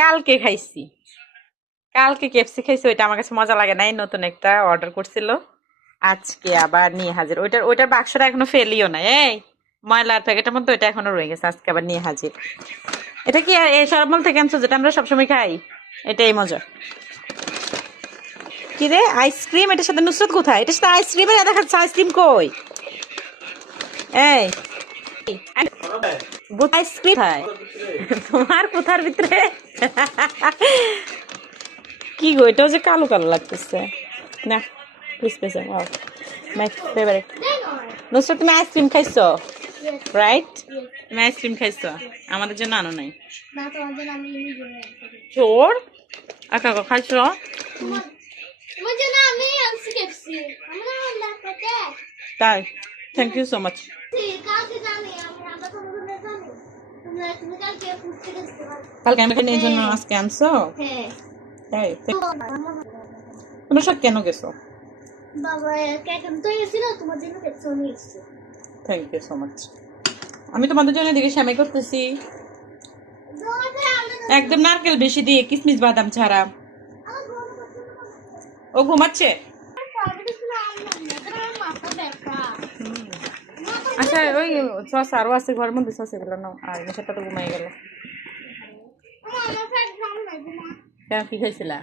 কালকে খাইছি, কালকে কেএফসি খাইছি, ওইটা আমার কাছে মজা লাগে নাই, নতুন একটা অর্ডার করছিল, আজকে আবার নিয়ে হাজির। ওইটার বাক্সটা এখনো ফেলিও না, এই ময়লার প্যাকেটের মধ্যে ওইটা এখনো রয়ে গেছে, আজকে আবার নিয়ে হাজির। এটা কি এই সরমল থেকে আনছো যেটা আমরা সবসময় খাই? এটাই মজা। কি রে আইসক্রিম? এটার সাথে নুসরত কোথায়? এটার সাথে আইসক্রিমের দেখাচ্ছে, আইসক্রিম কই? এই আইসক্রিম খায় তোমার কোথার ভিতরে? কি গো, এটাও যে কালো কালো লাগতেছে না। My favourite. নুসরত, তুমি আইসক্রিম খাইছো? রাইট, তুমি আইসক্রিম খাইছো, আমাদের জন্য আনো নাই। চোর একা একা খাইছো? তাই, থ্যাংক ইউ সো মাচ। কালকে আমি এই জন্য আজকে আনছো? তাই, তোমরা সব কেন গেছো? Thank you so much. আমি তোমাদের জন্য এদিকে সেমাই করতেছি, একদম নারকেল বেশি দিয়ে, কিসমিস বাদাম ছাড়া। ও ঘুমাচ্ছে? আচ্ছা, ওই সস আরো আছে ঘরের মধ্যে, সস এগুলো নাও। আর মেশাটা তো ঘুমাই গেল। কেন, কি খাইছিলা?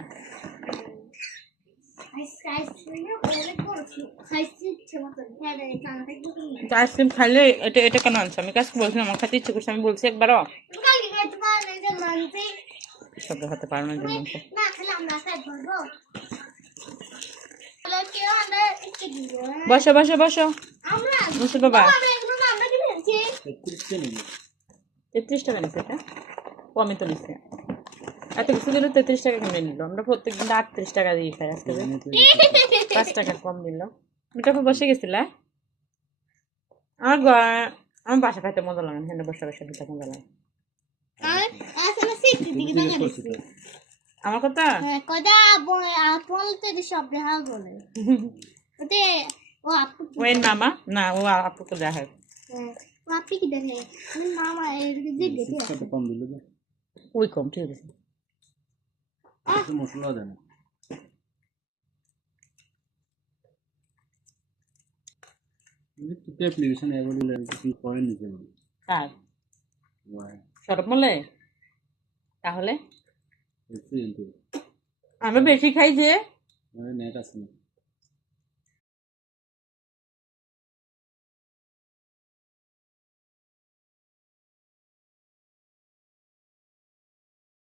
আইসক্রিম খাইলে এটা এটা কেন আনছো? আমি কাজ বলছি আমার খাতে ইচ্ছে করছে, আমি বলছি একবারও সব দেখাতে পারো না জন্য। বসো বসো বসো বসো বাবা। 33 টাকা নিচ্ছে, এটা কমই তো নিচ্ছে। এত কিছু দিল 33 টাকা কিনে নিল। আমরা প্রত্যেকদিন 38 টাকা দিয়ে খাই, আজকে 5 টাকা কম দিল। এটা বসে গেছিল। আমার বাসা খাইতে মজা লাগে না, বসে বসে খেতে মজা লাগে। আমার কথা ওই মামা না, ও আপুকে দেখে। ওই কম, ঠিক আছে। মশলা দেন অ্যাপ্লিকেশন অ্যাভেলেবল কিছু করে নিতে হবে। কার? সরব মলে? তাহলে আমি বেশি খাই যে নেট আছে না।